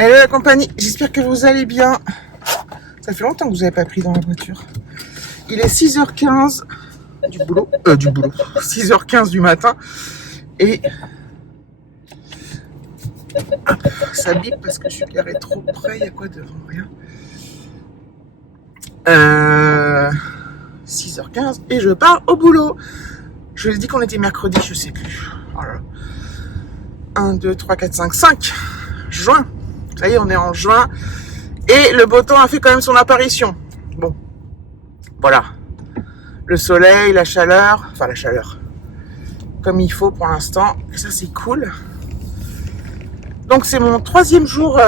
Hello la compagnie, j'espère que vous allez bien. Ça fait longtemps que vous n'avez pas pris dans la voiture. Il est 6h15 du boulot. 6h15 du matin. Et ça bip parce que je suis garé trop près. Il y a quoi devant? Rien. 6h15 et je pars au boulot. Je vous ai dit qu'on était mercredi, je sais plus. Oh là là. 1, 2, 3, 4, 5, 5 juin. Ça y est, on est en juin. Et le beau temps a fait quand même son apparition. Bon, voilà. Le soleil, la chaleur. Enfin, la chaleur. Comme il faut pour l'instant. Et ça, c'est cool. Donc, c'est mon 3e jour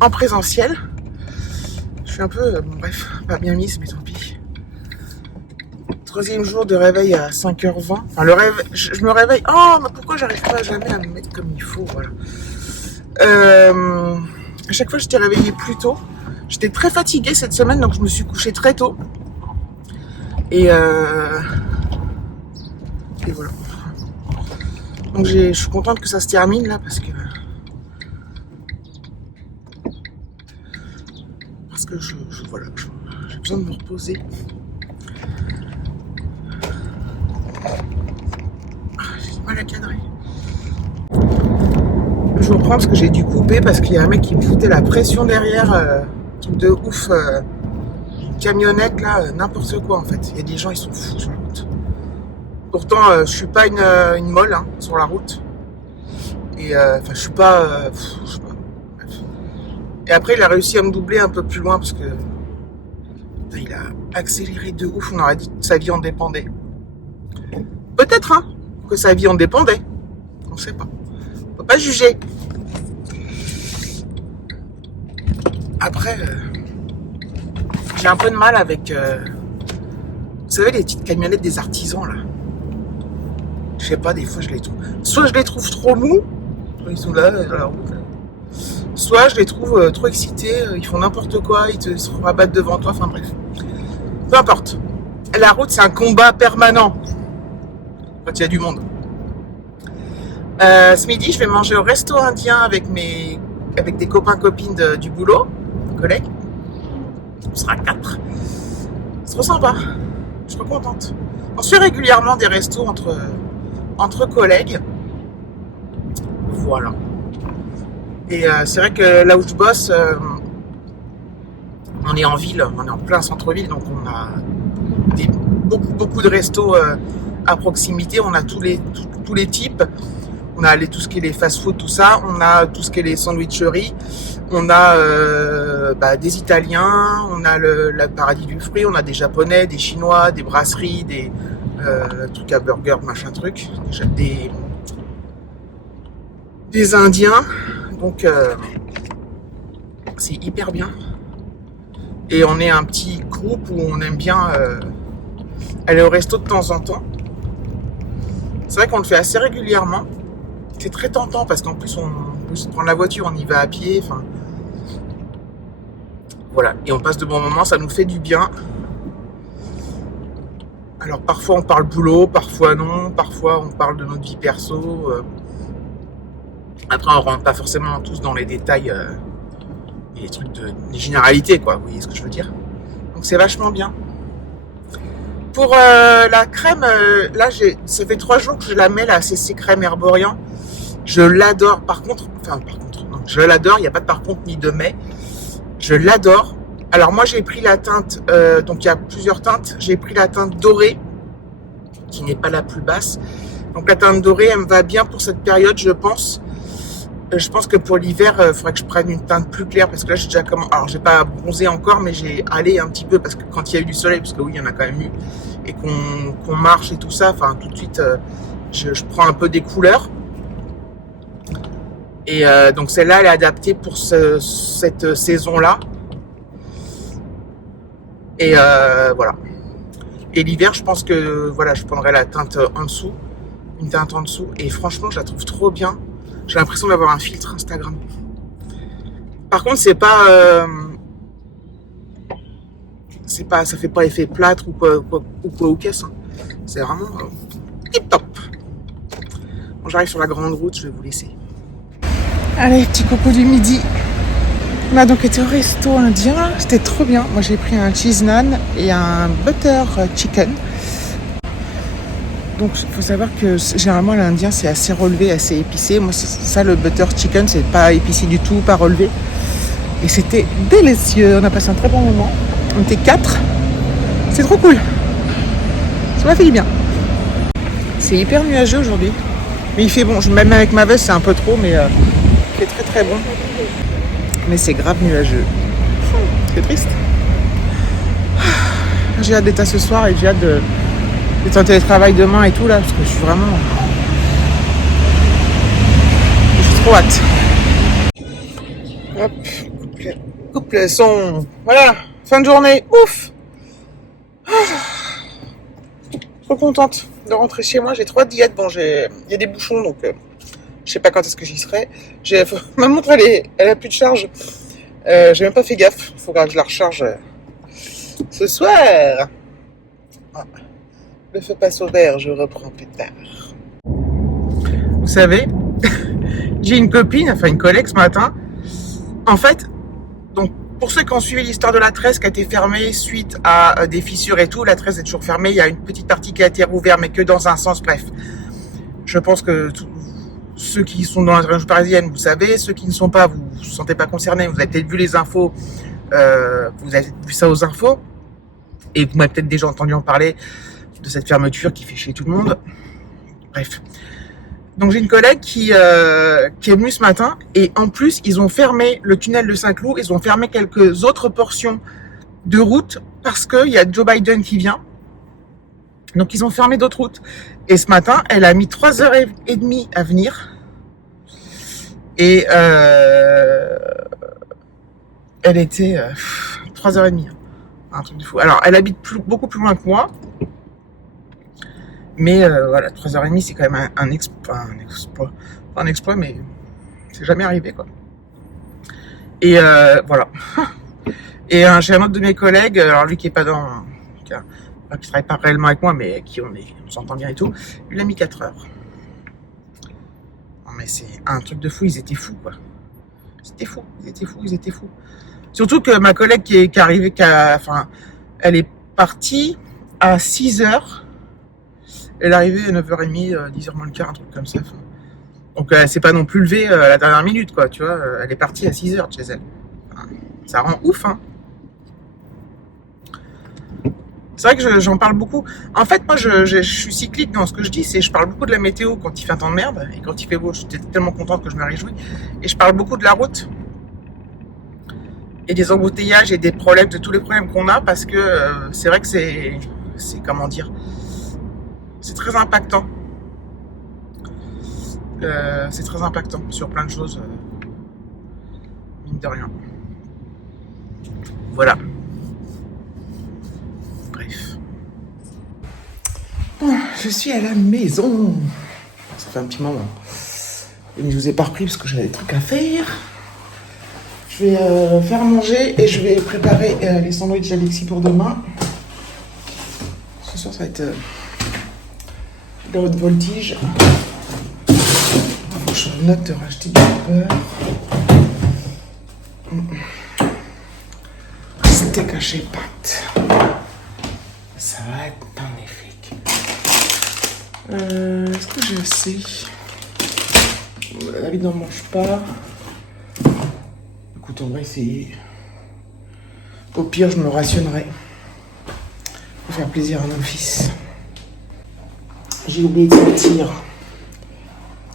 en présentiel. Je suis un peu, bref, pas bien mise, mais tant pis. 3e jour de réveil à 5h20. Enfin, le réveil, je me réveille. Oh, mais pourquoi j'arrive pas jamais à me mettre comme il faut, voilà. À chaque fois, j'étais réveillée plus tôt. J'étais très fatiguée cette semaine, donc je me suis couchée très tôt. Et voilà. Donc je suis contente que ça se termine là, parce que voilà, j'ai besoin de me reposer. J'ai du mal à cadrer. Je vous reprends parce que j'ai dû couper parce qu'il y a un mec qui me foutait la pression derrière, truc de ouf, camionnette là, n'importe quoi en fait. Il y a des gens, ils sont fous sur la route. Pourtant, je suis pas une molle hein, sur la route. Et enfin, je sais pas. Bref. Et après, il a réussi à me doubler un peu plus loin parce que il a accéléré de ouf. On aurait dit que sa vie en dépendait. Peut-être hein, que sa vie en dépendait. On sait pas. On peut pas juger. Après, j'ai un peu de mal avec, vous savez, les petites camionnettes des artisans là. Je sais pas, des fois je les trouve. Soit je les trouve trop mous, ils sont là dans la route. Là. Soit je les trouve trop excités, ils font n'importe quoi, ils se rabattent devant toi. Enfin bref, peu importe. La route c'est un combat permanent quand il y a du monde. Ce midi, je vais manger au resto indien avec des copains-copines du boulot, collègues. On sera 4. C'est trop sympa. Je suis trop contente. On se fait régulièrement des restos entre collègues. Voilà. Et c'est vrai que là où je bosse, on est en ville, on est en plein centre-ville, donc on a beaucoup de restos à proximité. On a tous les types. On a tout ce qui est les fast-food, tout ça. On a tout ce qui est les sandwicheries. On a des Italiens. On a le paradis du fruit. On a des Japonais, des Chinois, des brasseries, des trucs à burger, machin truc. Des Indiens. Donc, c'est hyper bien. Et on est un petit groupe où on aime bien aller au resto de temps en temps. C'est vrai qu'on le fait assez régulièrement. C'est très tentant parce qu'en plus on peut se prendre la voiture, on y va à pied, enfin voilà, et on passe de bons moments, ça nous fait du bien. Alors parfois on parle boulot, parfois non, parfois on parle de notre vie perso. Après on rentre pas forcément tous dans les détails et les trucs des généralités quoi, vous voyez ce que je veux dire. Donc c'est vachement bien. Pour la crème, là ça fait 3 jours que je la mets, la CC crème Herborian. Je l'adore, non, je l'adore, il n'y a pas de par contre ni de mais. Je l'adore. Alors moi j'ai pris la teinte, donc il y a plusieurs teintes. J'ai pris la teinte dorée, qui n'est pas la plus basse. Donc la teinte dorée, elle me va bien pour cette période, je pense. Je pense que pour l'hiver, il faudrait que je prenne une teinte plus claire, parce que là j'ai déjà commencé. Alors j'ai pas bronzé encore, mais j'ai allé un petit peu, parce que quand il y a eu du soleil, parce que oui, il y en a quand même eu, et qu'on marche et tout ça, enfin tout de suite, je prends un peu des couleurs. Et donc celle-là, elle est adaptée pour cette saison-là. Et voilà. Et l'hiver, je pense que voilà, je prendrai la teinte en dessous, une teinte en dessous. Et franchement, je la trouve trop bien. J'ai l'impression d'avoir un filtre Instagram. Par contre, ça fait pas effet plâtre ou quoi qu'est-ce. Hein. C'est vraiment tip top. Bon, j'arrive sur la grande route, je vais vous laisser. Allez, petit coco du midi. On a donc été au resto indien, c'était trop bien. Moi j'ai pris un cheese naan et un butter chicken. Donc il faut savoir que généralement l'indien c'est assez relevé, assez épicé. Moi ça le butter chicken c'est pas épicé du tout, pas relevé. Et c'était délicieux, on a passé un très bon moment. On était 4, c'est trop cool. Ça m'a fait du bien. C'est hyper nuageux aujourd'hui. Mais il fait bon, même avec ma veste c'est un peu trop, mais il fait très très bon. Mais c'est grave nuageux. C'est triste. J'ai hâte d'être là ce soir et j'ai hâte d'être en télétravail demain et tout là, parce que je suis vraiment... J'ai trop hâte. Hop, coupe le son. Voilà, fin de journée. Ouf. Trop contente de rentrer chez moi. J'ai trop hâte d'y être. Bon, il y a des bouchons, donc je sais pas quand est-ce que j'y serai. Ma montre, elle a plus de charge. J'ai même pas fait gaffe. Il faudra que je la recharge ce soir. Ah, le feu passe au vert, je reprends plus tard. Vous savez, j'ai une copine, enfin une collègue ce matin. En fait, donc pour ceux qui ont suivi l'histoire de la Tresse qui a été fermée suite à des fissures et tout, la Tresse est toujours fermée. Il y a une petite partie qui a été rouverte, mais que dans un sens. Bref, je pense que ceux qui sont dans la région parisienne, vous savez. Ceux qui ne sont pas, vous ne vous sentez pas concernés. Vous avez peut-être vu les infos. Vous avez vu ça aux infos. Et vous m'avez peut-être déjà entendu en parler de cette fermeture qui fait chier tout le monde. Bref. Donc j'ai une collègue qui est venue ce matin. Et en plus, ils ont fermé le tunnel de Saint-Cloud. Ils ont fermé quelques autres portions de route parce qu'il y a Joe Biden qui vient. Donc ils ont fermé d'autres routes. Et ce matin, elle a mis 3h30 à venir. Et elle était 3h30. Un truc de fou. Alors elle habite beaucoup plus loin que moi. Mais voilà, 3h30 c'est quand même un exploit. Pas un exploit, mais c'est jamais arrivé quoi. Et voilà. Et j'ai un autre de mes collègues, alors lui qui est pas dans... qui travaille pas réellement avec moi, mais qui on s'entend bien et tout, il a mis 4 heures. Non mais c'est un truc de fou, ils étaient fous quoi. Ils étaient fous. Surtout que ma collègue qui est arrivée, elle est partie à 6h. Elle est arrivée à 9h30, 10h moins le quart, un truc comme ça. Donc elle s'est pas non plus levée à la dernière minute quoi, tu vois. Elle est partie à 6h de chez elle. Enfin, ça rend ouf hein. C'est vrai que j'en parle beaucoup. En fait, moi, je suis cyclique dans ce que je dis. Je parle beaucoup de la météo quand il fait un temps de merde. Et quand il fait beau, je suis tellement contente que je me réjouis. Et je parle beaucoup de la route. Et des embouteillages et des problèmes, de tous les problèmes qu'on a. Parce que c'est vrai que c'est comment dire, c'est très impactant. C'est très impactant sur plein de choses. Mine de rien. Voilà. Bref. Je suis à la maison. Ça fait un petit moment. Et je vous ai pas repris parce que j'avais des trucs à faire. Je vais faire manger et je vais préparer les sandwichs d'Alexis pour demain. Ce soir, ça va être de haute voltige. Je note de racheter du beurre. Steak haché pâte. Ça va être magnifique. Est-ce que j'ai assez? David n'en mange pas. Écoute, on va essayer. Au pire, je me rationnerai. Pour faire plaisir à nos fils. J'ai oublié de sortir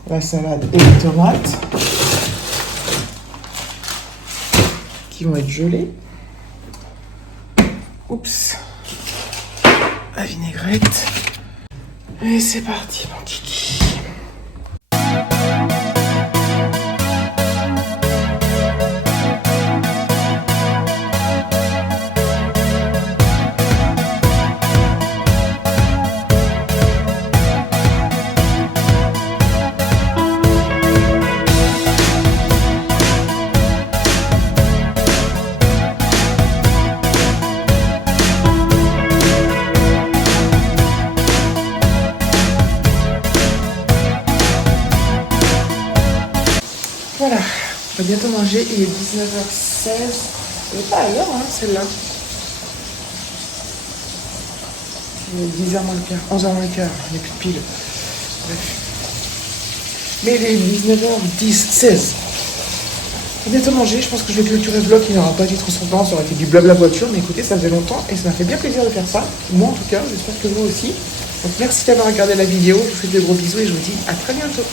la salade et les tomates. Qui vont être gelées. Oups. La vinaigrette. Et c'est parti, mon kiki. On va bientôt manger, il est 19h16. Elle n'est pas à l'heure, hein, celle-là. Il est 10h moins le quart, 11h moins le quart, il n'y a plus de pile. Bref. Mais il est 19h10, 16. On va bientôt manger, je pense que je vais clôturer le vlog, il n'aura pas été trop longtemps, ça aurait été du blabla voiture, mais écoutez, ça faisait longtemps et ça m'a fait bien plaisir de faire ça. Moi en tout cas, j'espère que vous aussi. Donc merci d'avoir regardé la vidéo, je vous fais de gros bisous et je vous dis à très bientôt.